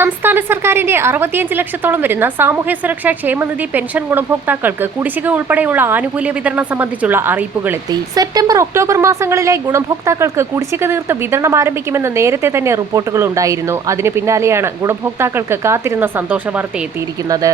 സംസ്ഥാന സർക്കാരിന്റെ അറുപത്തിയഞ്ച് ലക്ഷത്തോളം വരുന്ന സാമൂഹ്യ സുരക്ഷാ ക്ഷേമനിധി പെൻഷൻ ഗുണഭോക്താക്കൾക്ക് കുടിശ്ശിക ഉൾപ്പെടെയുള്ള ആനുകൂല്യ വിതരണം സംബന്ധിച്ചുള്ള അറിയിപ്പുകൾ എത്തി സെപ്റ്റംബർ ഒക്ടോബർ മാസങ്ങളിലെ ഗുണഭോക്താക്കൾക്ക് കുടിശ്ശിക തീർത്ത് വിതരണം ആരംഭിക്കുമെന്ന് നേരത്തെ തന്നെ റിപ്പോർട്ടുകൾ ഉണ്ടായിരുന്നു. അതിന് പിന്നാലെയാണ് ഗുണഭോക്താക്കൾക്ക് കാത്തിരുന്ന സന്തോഷ വാർത്ത എത്തിയിരിക്കുന്നത്.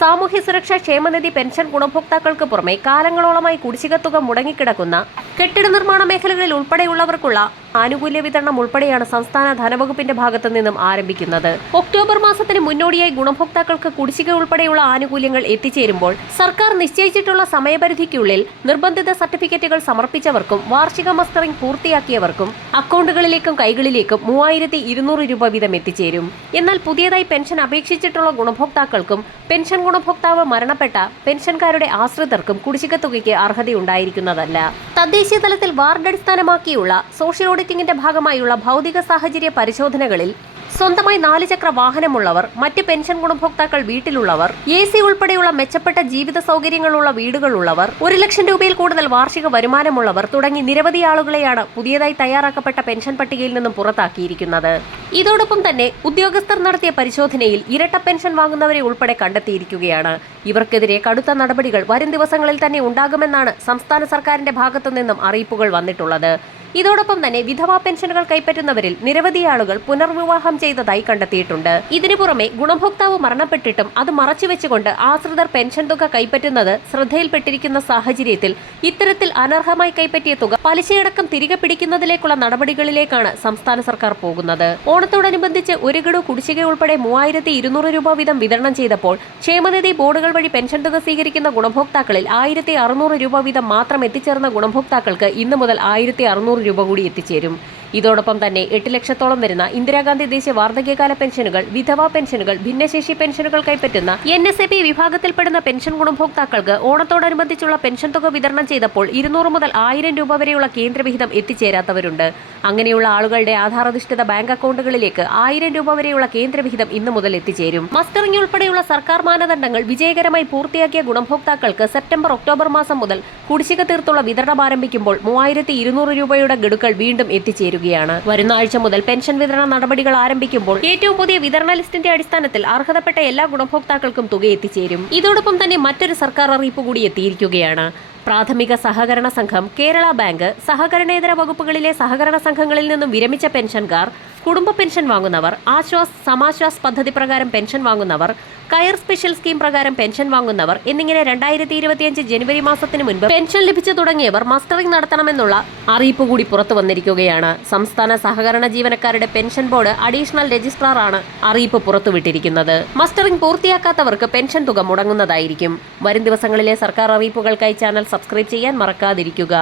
സാമൂഹ്യ സുരക്ഷാ ക്ഷേമനിധി പെൻഷൻ ഗുണഭോക്താക്കൾക്ക് പുറമെ കാലങ്ങളോളമായി കുടിശ്ശിക തുക മുടങ്ങിക്കിടക്കുന്ന കെട്ടിട നിർമ്മാണ മേഖലകളിൽ ഉൾപ്പെടെയുള്ളവർക്കുള്ള ആനുകൂല്യ വിതരണം ഉൾപ്പെടെയാണ് സംസ്ഥാന ധനവകുപ്പിന്റെ ഭാഗത്തു നിന്നും ആരംഭിക്കുന്നത്. ഒക്ടോബർ മാസത്തിന് മുന്നോടിയായി ഗുണഭോക്താക്കൾക്ക് കുടിശ്ശിക ഉൾപ്പെടെയുള്ള ആനുകൂല്യങ്ങൾ എത്തിച്ചേരുമ്പോൾ സർക്കാർ നിശ്ചയിച്ചിട്ടുള്ള സമയപരിധിക്കുള്ളിൽ നിർബന്ധിത സർട്ടിഫിക്കറ്റുകൾ സമർപ്പിച്ചവർക്കും വാർഷിക മസ്റ്ററിംഗ് പൂർത്തിയാക്കിയവർക്കും അക്കൗണ്ടുകളിലേക്കും കൈകളിലേക്കും മൂവായിരത്തി ഇരുന്നൂറ് രൂപ വീതം എത്തിച്ചേരും. എന്നാൽ പുതിയതായി പെൻഷൻ അപേക്ഷിച്ചിട്ടുള്ള ഗുണഭോക്താക്കൾക്കും പെൻഷൻ ഗുണഭോക്താവ് മരണപ്പെട്ട പെൻഷൻകാരുടെ ആശ്രിതർക്കും കുടിശ്ശിക തുകയ്ക്ക് അർഹതയുണ്ടായിരിക്കുന്നതല്ല. തദ്ദേശീയ തലത്തിൽ വാർഡ് അടിസ്ഥാനമാക്കിയുള്ള സോഷ്യൽ ഓഡിറ്റിംഗിന്റെ ഭാഗമായുള്ള ഭൗതിക സാഹചര്യ പരിശോധനകളിൽ സ്വന്തമായി നാല് ചക്ര വാഹനമുള്ളവർ മറ്റ് പെൻഷൻ ഗുണഭോക്താക്കൾ വീട്ടിലുള്ളവർ എ സി ഉൾപ്പെടെയുള്ള മെച്ചപ്പെട്ട ജീവിത സൗകര്യങ്ങളുള്ള വീടുകളുള്ളവർ ഒരു ലക്ഷം രൂപയിൽ കൂടുതൽ വാർഷിക വരുമാനമുള്ളവർ തുടങ്ങി നിരവധി ആളുകളെയാണ് പുതിയതായി തയ്യാറാക്കപ്പെട്ട പെൻഷൻ പട്ടികയിൽ നിന്നും പുറത്താക്കിയിരിക്കുന്നത്. ഇതോടൊപ്പം തന്നെ ഉദ്യോഗസ്ഥർ നടത്തിയ പരിശോധനയിൽ ഇരട്ട പെൻഷൻ വാങ്ങുന്നവരെ ഉൾപ്പെടെ കണ്ടെത്തിയിരിക്കുകയാണ്. ഇവർക്കെതിരെ കടുത്ത നടപടികൾ വരും ദിവസങ്ങളിൽ തന്നെ ഉണ്ടാകുമെന്നാണ് സംസ്ഥാന സർക്കാരിന്റെ ഭാഗത്തു നിന്നും അറിയിപ്പുകൾ വന്നിട്ടുള്ളത്. ഇതോടൊപ്പം തന്നെ വിധവാ പെൻഷനുകൾ കൈപ്പറ്റുന്നവരിൽ നിരവധി ആളുകൾ പുനർവിവാഹം ചെയ്തതായി കണ്ടെത്തിയിട്ടുണ്ട്. ഇതിനു പുറമെ ഗുണഭോക്താവ് മരണപ്പെട്ടിട്ടും അത് മറച്ചുവെച്ചുകൊണ്ട് ആശ്രിതർ പെൻഷൻ തുക കൈപ്പറ്റുന്നത് ശ്രദ്ധയിൽപ്പെട്ടിരിക്കുന്ന സാഹചര്യത്തിൽ ഇത്തരത്തിൽ അനർഹമായി കൈപ്പറ്റിയ തുക പലിശയടക്കം തിരികെ പിടിക്കുന്നതിലേക്കുള്ള നടപടികളിലേക്കാണ് സംസ്ഥാന സർക്കാർ പോകുന്നത്. ഓണത്തോടനുബന്ധിച്ച് ഒരു ഗഡു കുടിശ്ശിക ഉൾപ്പെടെ മൂവായിരത്തി ഇരുന്നൂറ് രൂപ വീതം വിതരണം ചെയ്തപ്പോൾ ക്ഷേമനിധി ബോർഡുകൾ വഴി പെൻഷൻ തുക സ്വീകരിക്കുന്ന ഗുണഭോക്താക്കളിൽ ആയിരത്തി അറുന്നൂറ് രൂപ വീതം മാത്രം എത്തിച്ചേർന്ന ഗുണഭോക്താക്കൾക്ക് ഇന്നു മുതൽ ആയിരത്തി അറുന്നൂറ് രൂപ കൂടി എത്തിച്ചേരും. ഇതോടൊപ്പം തന്നെ എട്ട് ലക്ഷത്തോളം വരുന്ന ഇന്ദിരാഗാന്ധി ദേശീയ വാർദ്ധക്യകാല പെൻഷനുകൾ വിധവാ പെൻഷനുകൾ ഭിന്നശേഷി പെൻഷനുകൾ കൈപ്പറ്റുന്ന എൻ എസ് എ പി വിഭാഗത്തിൽപ്പെടുന്ന പെൻഷൻ ഗുണഭോക്താക്കൾക്ക് ഓണത്തോടനുബന്ധിച്ചുള്ള പെൻഷൻ തുക വിതരണം ചെയ്തപ്പോൾ ഇരുന്നൂറ് മുതൽ ആയിരം രൂപ വരെയുള്ള കേന്ദ്രവിഹിതം എത്തിച്ചേരാത്തവരുണ്ട്. അങ്ങനെയുള്ള ആളുകളുടെ ആധാരധിഷ്ഠിത ബാങ്ക് അക്കൗണ്ടുകളിലേക്ക് ആയിരം രൂപ വരെയുള്ള കേന്ദ്രവിഹിതം ഇന്നു മുതൽ എത്തിച്ചേരും. മസ്റ്ററിംഗ് ഉൾപ്പെടെയുള്ള സർക്കാർ മാനദണ്ഡങ്ങൾ വിജയകരമായി പൂർത്തിയാക്കിയ ഗുണഭോക്താക്കൾക്ക് സെപ്റ്റംബർ ഒക്ടോബർ മാസം മുതൽ കുടിശ്ശിക തീർത്തുള്ള വിതരണം ആരംഭിക്കുമ്പോൾ മൂവായിരത്തി ഇരുന്നൂറ് രൂപയുടെ ഗഡുക്കൾ വീണ്ടും എത്തിച്ചേരുകയാണ്. വരുന്ന ആഴ്ച മുതൽ പെൻഷൻ വിതരണ നടപടികൾ ആരംഭിക്കുമ്പോൾ ഏറ്റവും പുതിയ വിതരണ ലിസ്റ്റിന്റെ അടിസ്ഥാനത്തിൽ അർഹതപ്പെട്ട എല്ലാ ഗുണഭോക്താക്കൾക്കും തുക എത്തിച്ചേരും. ഇതോടൊപ്പം തന്നെ മറ്റൊരു സർക്കാർ അറിയിപ്പ് കൂടി എത്തിയിരിക്കുകയാണ്. പ്രാഥമിക സഹകരണ സംഘം കേരള ബാങ്ക് സഹകരണേതര വകുപ്പുകളിലെ സഹകരണ സംഘങ്ങളിൽ നിന്നും വിരമിച്ച പെൻഷൻകാർ കുടുംബ പെൻഷൻ വാങ്ങുന്നവർ ആശ്വാസ് സമാശ്വാസ് പദ്ധതി പ്രകാരം പെൻഷൻ വാങ്ങുന്നവർ കയർ സ്പെഷ്യൽ സ്കീം പ്രകാരം പെൻഷൻ വാങ്ങുന്നവർ എന്നിങ്ങനെ രണ്ടായിരത്തി ഇരുപത്തിയഞ്ച് ജനുവരി മാസത്തിന് മുൻപ് പെൻഷൻ ലഭിച്ചു തുടങ്ങിയവർ മസ്റ്ററിംഗ് നടത്തണമെന്നുള്ള അറിയിപ്പ് കൂടി പുറത്തു വന്നിരിക്കുകയാണ്. സംസ്ഥാന സഹകരണ ജീവനക്കാരുടെ പെൻഷൻ ബോർഡ് അഡീഷണൽ രജിസ്ട്രാർ ആണ് അറിയിപ്പ് പുറത്തുവിട്ടിരിക്കുന്നത്. മസ്റ്ററിംഗ് പൂർത്തിയാക്കാത്തവർക്ക് പെൻഷൻ തുക മുടങ്ങുന്നതായിരിക്കും. വരും ദിവസങ്ങളിലെ സർക്കാർ അറിയിപ്പുകൾക്കായി ചാനൽ സബ്സ്ക്രൈബ് ചെയ്യാൻ മറക്കാതിരിക്കുക.